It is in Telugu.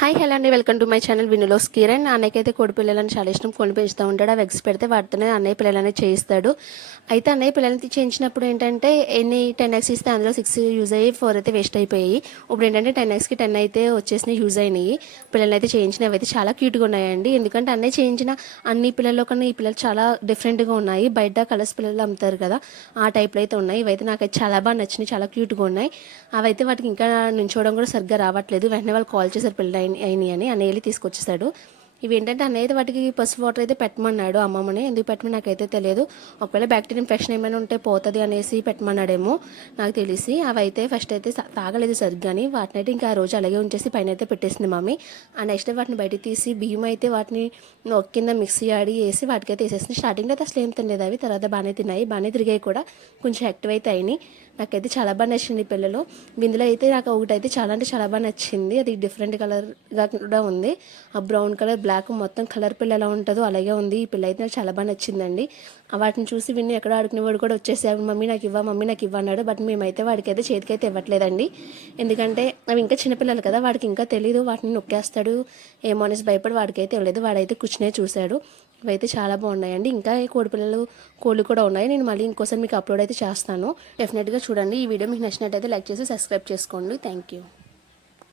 హాయ్ హలో అండి, వెల్కమ్ టు మై ఛానల్ వినులోస్ కిరణ్. అన్నయ్యకైతే కోడి పిల్లలని చాలా ఇష్టం. కోడి పెంచుతూ ఉంటాడు. అవి ఎగ్స్ పెడితే వాటితోనే అన్నయ్య పిల్లలని చేయిస్తాడు. అయితే అన్నయ్య పిల్లలని చేయించినప్పుడు ఏంటంటే ఎన్ని 10 ఎగ్స్ ఇస్తే అందులో 6 యూజ్ అయ్యి 4 అయితే వేస్ట్ అయిపోయాయి. ఇప్పుడు ఏంటంటే 10 ఎగ్స్కి 10 అయితే వచ్చేసినాయి, యూజ్ అయినాయి. పిల్లలు అయితే చేయించినవి అయితే చాలా క్యూట్గా ఉన్నాయండి. ఎందుకంటే అన్నయ్య చేయించిన అన్ని పిల్లల్లో కన్నా ఈ పిల్లలు చాలా డిఫరెంట్గా ఉన్నాయి. బయట కలర్స్ పిల్లలు అమ్ముతారు కదా, ఆ టైప్లో అయితే ఉన్నాయి. ఇవైతే నాకైతే చాలా బాగా నచ్చినాయి, చాలా క్యూట్గా ఉన్నాయి. అవైతే వాటికి ఇంకా నుంచోవడం కూడా సరిగ్గా రావట్లేదు. వెంటనే వాళ్ళు కాల్ చేశారు పిల్లలు అయినాయి అని. అన్నయ్య వెళ్ళి తీసుకొచ్చేసాడు. ఇవి ఏంటంటే అన్నయ్య అయితే వాటికి పసుపు వాటర్ అయితే పెట్టమన్నాడు అమ్మమ్మని. ఎందుకు పెట్టమని నాకైతే తెలియదు. ఒకవేళ బ్యాక్టీరియా ఇన్ఫెక్షన్ ఏమైనా ఉంటే పోతుంది అనేసి పెట్టమన్నాడేమో నాకు తెలిసి. అవి అయితే ఫస్ట్ అయితే తాగలేదు సరిగ్గాని. వాటిని అయితే ఇంకా ఆ రోజు అలాగే ఉంచేసి పైన అయితే పెట్టేసింది మమ్మీ. ఆ నెక్స్ట్ వాటిని బయటకు తీసి బియ్యం అయితే వాటిని కింద మిక్సీ ఆడి వేసి వాటికైతే వేసేసింది. స్టార్టింగ్లో అయితే అసలు ఏం తినలేదు అవి, తర్వాత బాగానే తిన్నాయి, బాగానే తిరిగాయి కూడా, కొంచెం యాక్టివ్ అయితే అయినాయి. నాకైతే చాలా బాగా నచ్చింది పిల్లలు. ఇందులో అయితే నాకు ఒకటి అయితే చాలా అంటే చాలా బాగా నచ్చింది. అది డిఫరెంట్ కలర్గా కూడా ఉంది. ఆ బ్రౌన్ కలర్ బ్లాక్ మొత్తం కలర్ పిల్ల ఎలా ఉంటుందో అలాగే ఉంది. ఈ పిల్ల అయితే నాకు చాలా బాగా నచ్చిందండి. వాటిని చూసి విన్ని ఎక్కడ ఆడుకునేవాడు కూడా వచ్చేసాడు, మమ్మీ నాకు ఇవ్వ, మమ్మీ నాకు ఇవ్వ అన్నాడు. బట్ మేమైతే వాడికైతే చేతికైతే ఇవ్వట్లేదండి. ఎందుకంటే అవి ఇంకా చిన్నపిల్లలు కదా, వాడికి ఇంకా తెలీదు, వాటిని నొక్కేస్తాడు ఏమో అనేసి భయపడి వాడికైతే ఇవ్వలేదు. వాడైతే కూర్చునే చూశాడు. ఇవైతే చాలా బాగున్నాయండి. ఇంకా కోళ్ళు కూడా ఉన్నాయి. నేను మళ్ళీ ఇంకోసారి మీకు అప్లోడ్ అయితే చేస్తాను. డెఫినెట్గా చూడండి. ఈ వీడియో మీకు నచ్చినట్టయితే లైక్ చేసి సబ్స్క్రైబ్ చేసుకోండి. Thank you.